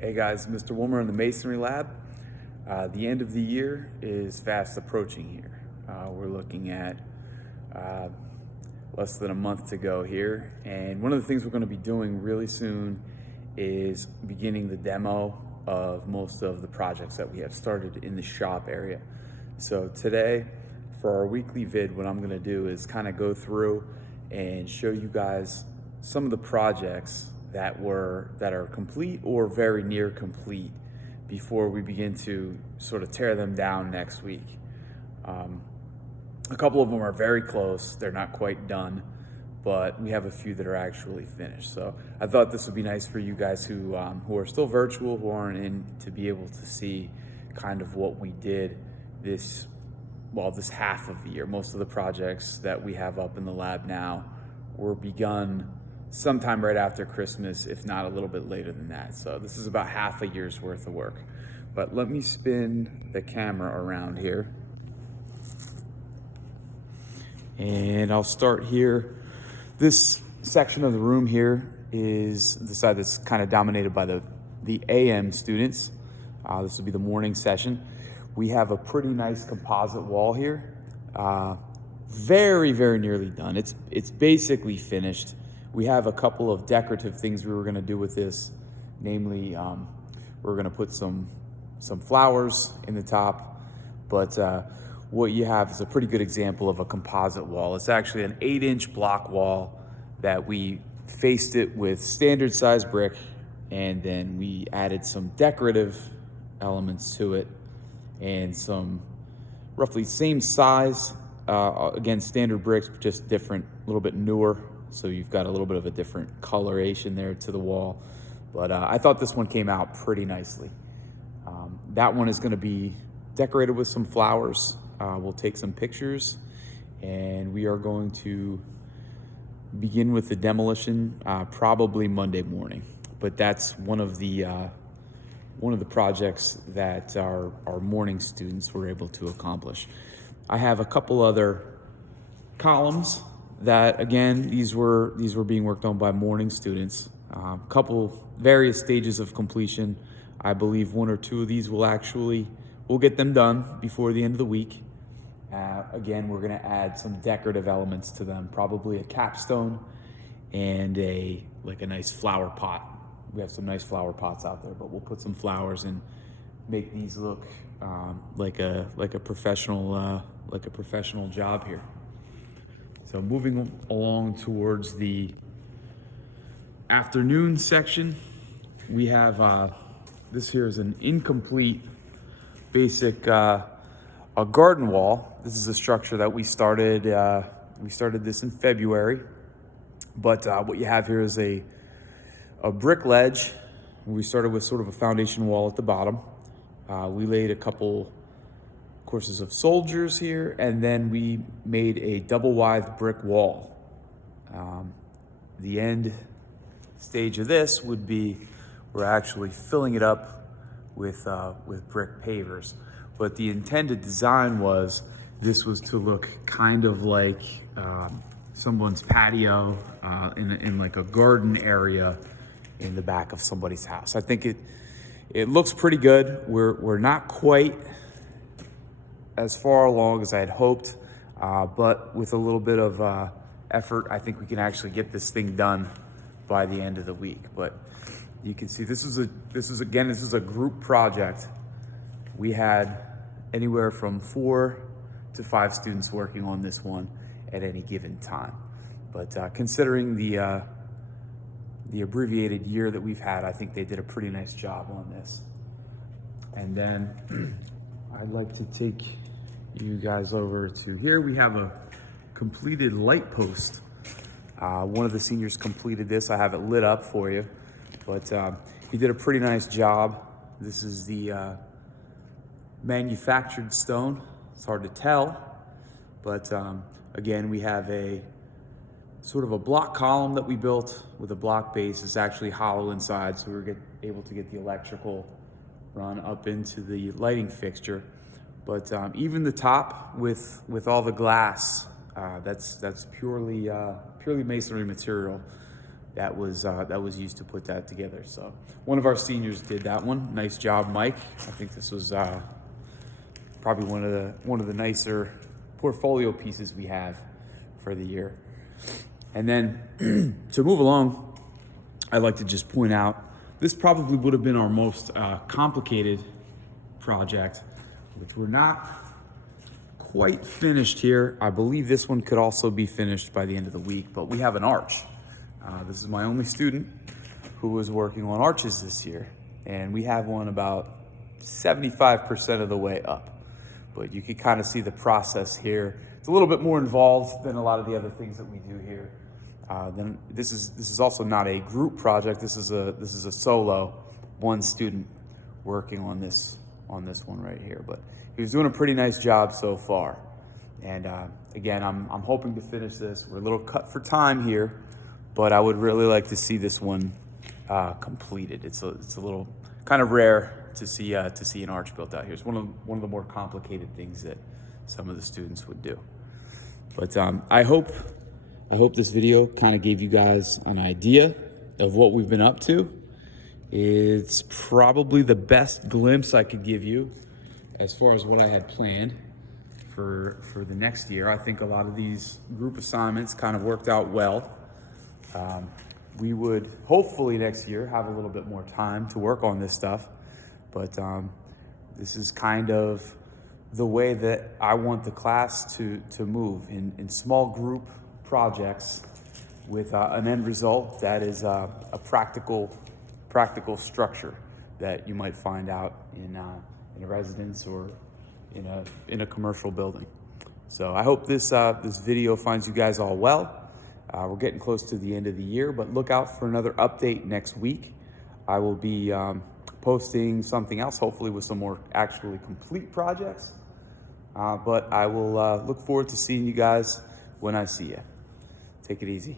Hey guys, Mr. Wilmer in the Masonry Lab. The end of the year is fast approaching here. We're looking at less than a month to go here. And one of the things we're going to be doing really soon is beginning the demo of most of the projects that we have started in the shop area. So today, for our weekly vid, what I'm going to do is kind of go through and show you guys some of the projects that are complete or very near complete before we begin to sort of tear them down next week. A couple of them are very close. They're not quite done, but we have a few that are actually finished. So I thought this would be nice for you guys who are still virtual, who aren't in, to be able to see kind of what we did this half of the year. Most of the projects that we have up in the lab now were begun sometime right after Christmas, if not a little bit later than that. So this is about half a year's worth of work. But let me spin the camera around here. And I'll start here. This section of the room here is the side that's kind of dominated by the AM students. This will be the morning session. We have a pretty nice composite wall here. Very, very nearly done. It's basically finished. We have a couple of decorative things we were going to do with this. Namely, we're going to put some flowers in the top. But what you have is a pretty good example of a composite wall. It's actually an 8-inch block wall that we faced it with standard size brick, and then we added some decorative elements to it and some roughly same size, again, standard bricks, but just different, a little bit newer. So you've got a little bit of a different coloration there to the wall. But I thought this one came out pretty nicely. That one is going to be decorated with some flowers. We'll take some pictures, and we are going to begin with the demolition probably Monday morning. But that's one of the projects that our morning students were able to accomplish. I have a couple other columns that, again, these were being worked on by morning students. Couple various stages of completion. I believe one or two of these we'll get them done before the end of the week. Again, we're going to add some decorative elements to them, probably a capstone and a nice flower pot. We have some nice flower pots out there, but we'll put some flowers and make these look like a professional job here. So moving along towards the afternoon section, we have this here is an incomplete basic a garden wall. This is a structure that we started this in February, but what you have here is a brick ledge. We started with sort of a foundation wall at the bottom. We laid a couple courses of soldiers here, and then we made a double wide brick wall. The end stage of this would be we're actually filling it up with brick pavers. But the intended design was this was to look kind of like someone's patio in like a garden area in the back of somebody's house. I think it looks pretty good. We're not quite as far along as I had hoped, but with a little bit of effort, I think we can actually get this thing done by the end of the week. But you can see this is a group project. We had anywhere from 4 to 5 students working on this one at any given time. But considering the abbreviated year that we've had, I think they did a pretty nice job on this. And then I'd like to take you guys over to here. We have a completed light post. One of the seniors completed this. I have it lit up for you, but he did a pretty nice job. This is the manufactured stone. It's hard to tell, but again, we have a sort of a block column that we built with a block base. It's actually hollow inside, so we were able to get the electrical run up into the lighting fixture. But even the top with all the glass, that's purely masonry material that was used to put that together. So one of our seniors did that one. Nice job, Mike. I think this was probably one of the nicer portfolio pieces we have for the year. And then to move along, I'd like to just point out this probably would have been our most complicated project, which we're not quite finished here. I believe this one could also be finished by the end of the week, but we have an arch. This is my only student who was working on arches this year, and we have one about 75% of the way up. But you can kind of see the process here. It's a little bit more involved than a lot of the other things that we do here. Then this is also not a group project. This is a solo, one student working on this one right here. But he was doing a pretty nice job so far. And again, I'm hoping to finish this. We're a little cut for time here, but I would really like to see this one completed. It's a little kind of rare to see an arch built out here. It's one of the more complicated things that some of the students would do. But I hope this video kind of gave you guys an idea of what we've been up to. It's probably the best glimpse I could give you as far as what I had planned for the next year. I think a lot of these group assignments kind of worked out well. We would hopefully next year have a little bit more time to work on this stuff, but this is kind of the way that I want the class to move in small group projects with an end result that is a practical structure that you might find out in a residence or in a commercial building. So I hope this video finds you guys all well. We're getting close to the end of the year, but look out for another update next week. I will be posting something else, hopefully with some more actually complete projects. But I will look forward to seeing you guys when I see you. Take it easy.